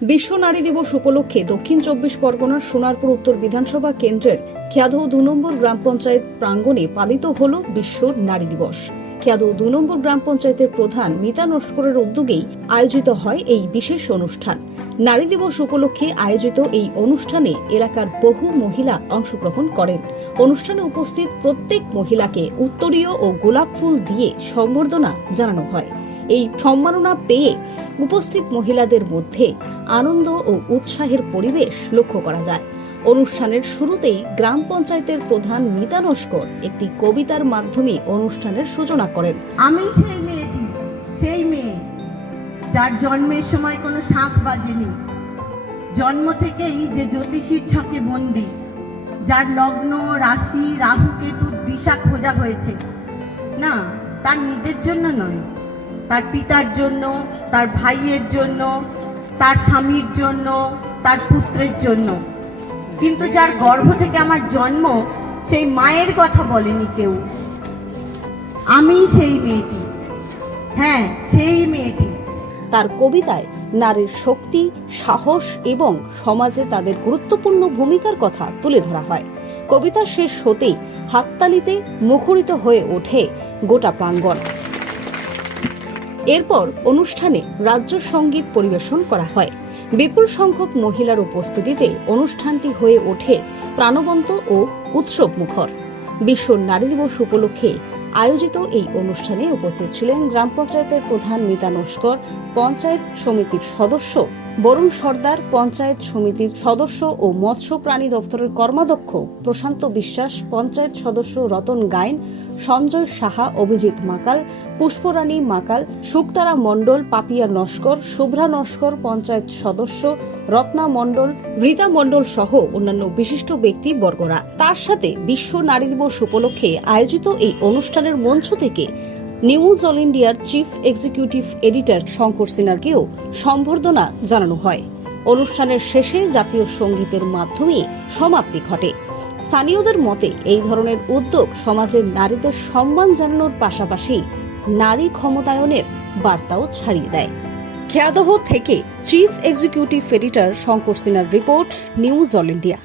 বিশ্ব নারী দিবস উপলক্ষে দক্ষিণ ২৪ পরগনার সোনারপুর উত্তর বিধানসভা কেন্দ্রের খেয়াদহ ২ নম্বর গ্রাম পঞ্চায়েত প্রাঙ্গণে পালিত হল বিশ্ব নারী দিবস। খেয়াদহ ২ নম্বর গ্রাম পঞ্চায়েতের প্রধান মিতা নস্করের উদ্যোগেই আয়োজিত হয় এই বিশেষ অনুষ্ঠান। নারী দিবস উপলক্ষে আয়োজিত এই অনুষ্ঠানে এলাকার বহু মহিলা অংশগ্রহণ করেন। অনুষ্ঠানে উপস্থিত প্রত্যেক মহিলাকে উত্তরীয় ও গোলাপ ফুল দিয়ে সম্বর্ধনা জানানো হয়। এই সম্মাননা পেয়ে উপস্থিত মহিলাদের মধ্যে আনন্দ ও উৎসাহের পরিবেশ লক্ষ্য করা যায়। অনুষ্ঠানের শুরুতেই গ্রাম পঞ্চায়েতের প্রধান মিতা নস্কর একটি কবিতার মাধ্যমে অনুষ্ঠানের সূচনা করেন। আমি সেই মেয়েটি, সেই মেয়ে যার জন্মের সময় কোনো শাঁখ বাজেনি, জন্ম থেকেই যে জ্যোতিষীর ছকে বন্দী, যার লগ্ন রাশি রাহু কেতুর দিশা খোঁজা হয়েছে, না তার নিজের জন্য নয়, তার পিতার জন্য, তার ভাইয়ের জন্য, তার স্বামীর জন্য, তার পুত্রের জন্য। কিন্তু যার গর্ভ থেকে আমার জন্ম, সেই মায়ের কথা বলেনি কেউ। আমি সেই মেয়েটি, হ্যাঁ সেই মেয়েটি। তার কবিতায় নারীর শক্তি, সাহস এবং সমাজে তাদের গুরুত্বপূর্ণ ভূমিকার কথা তুলে ধরা হয়। কবিতা শেষ হতেই হাততালিতে মুখরিত হয়ে ওঠে গোটা প্রাঙ্গণ। এরপর অনুষ্ঠানে রাজ্য সঙ্গীত পরিবেশন করা হয়। বিপুল সংখ্যক মহিলার উপস্থিতিতে অনুষ্ঠানটি হয়ে ওঠে প্রাণবন্ত ও উৎসবমুখর। বিশ্ব নারী দিবস উপলক্ষে আয়োজিত এই অনুষ্ঠানে উপস্থিত ছিলেন গ্রাম পঞ্চায়েতের প্রধান মিতা নস্কর, পঞ্চায়েত সমিতির সদস্য বরুণ সর্দার, পঞ্চায়েত সমিতির সদস্য ও মৎস্য প্রাণী দপ্তরের কর্মাধ্যক্ষ প্রশান্ত বিশ্বাস, পঞ্চায়েত সদস্য রতন গায়েন, সঞ্জয় সাহা, অভিজিৎ মাকাল, পুষ্পরানী মাকাল, শুকতারা মণ্ডল, পাপিয়া নস্কর, শুভ্রা নস্কর, পঞ্চায়েত সদস্য রত্না মণ্ডল, রীতা মণ্ডল সহ অন্যান্য বিশিষ্ট ব্যক্তি বর্গরা। তার সাথে বিশ্ব নারী দিবস উপলক্ষে আয়োজিত এই অনুষ্ঠানের মঞ্চ থেকে নিউজ অল ইন্ডিয়ার চিফ এক্সিকিউটিভ এডিটর শঙ্কর সিনহাকেও সম্বর্ধনা জানানো হয়। অনুষ্ঠানের শেষে জাতীয় সঙ্গীতের মাধ্যমে সমাপ্তি ঘটে। স্থানীয়দের মতে এই ধরনের উদ্যোগ সমাজের নারীদের সম্মান জানানোর পাশাপাশি নারী ক্ষমতায়নের বার্তাও ছাড়িয়ে দেয়। খেয়াদহ থেকে চিফ এক্সিকিউটিভ এডিটর শঙ্কর সিনহার রিপোর্ট, নিউজ অল ইন্ডিয়া।